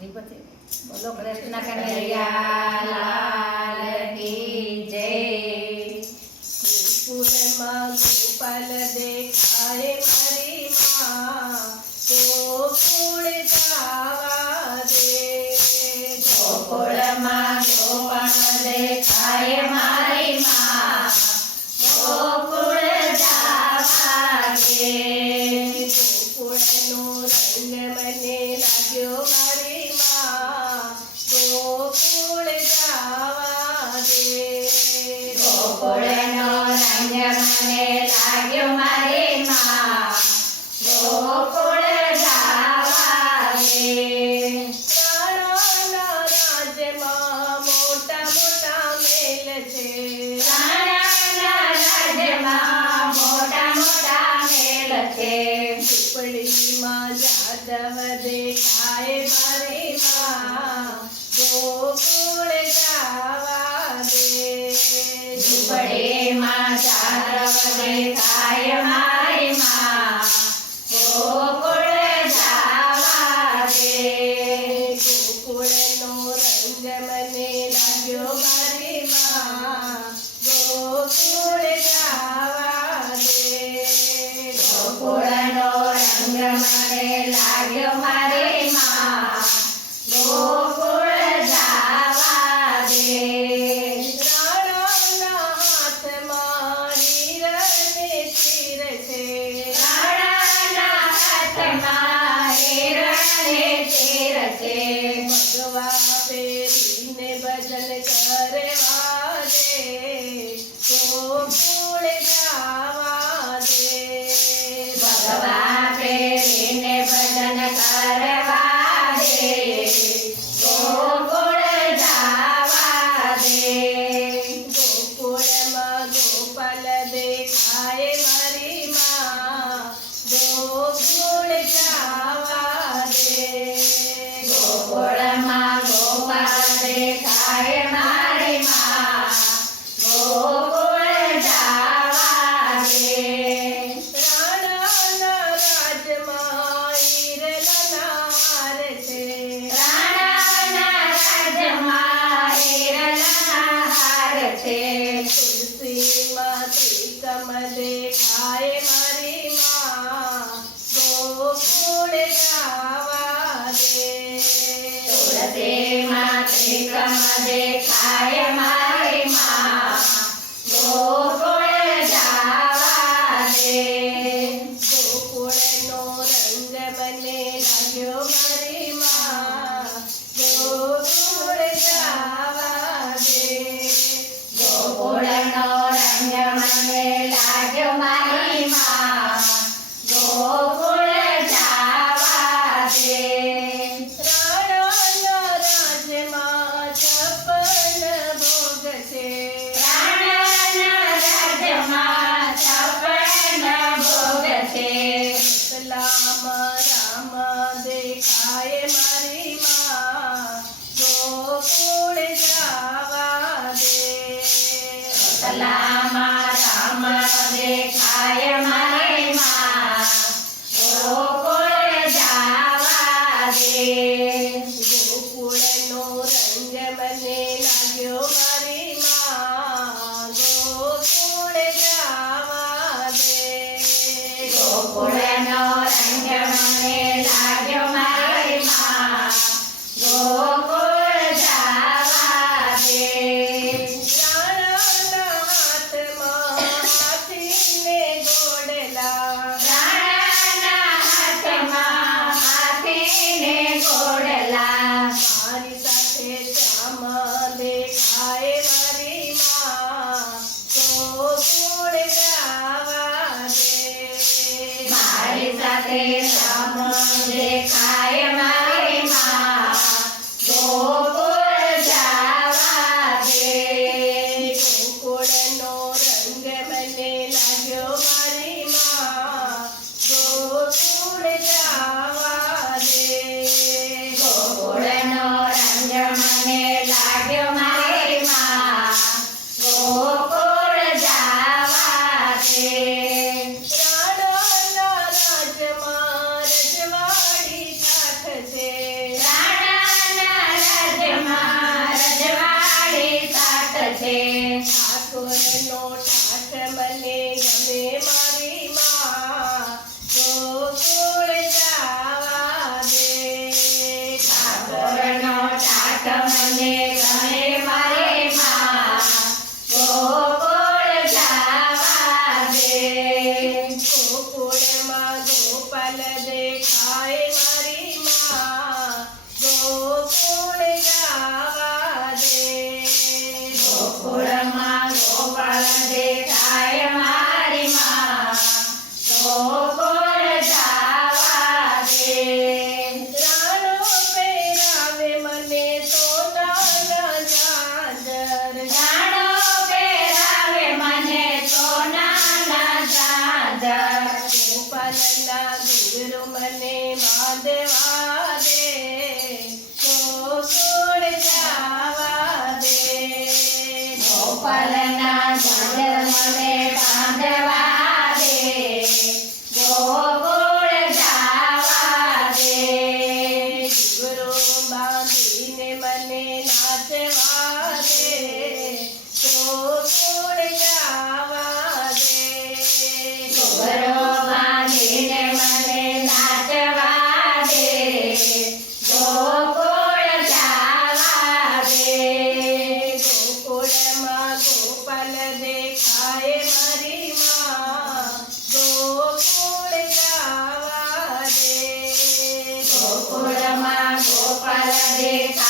દીપતી બોલો કૃષ્ણ કનૈયા, લાલ કી જય. કુકુરમાં ગોપાલ દેખાય મારી માં ગોકુળ જાવા દે. ગોકુળમાં ગોપાલ દેખાય મારી માં माधव देखाय मारे मा गोकुळ जावा दे. झुबडे माझा तूने बदल करवा दे तो વિક્રમ દેખાય મા સલામા રામ દેખાય મારે માં મારા ગુરુ મને બાંધવા દે તો છોડ જાવા દે ગોપાલના ગુરુ મને બાંધવા દે ગોપ જવા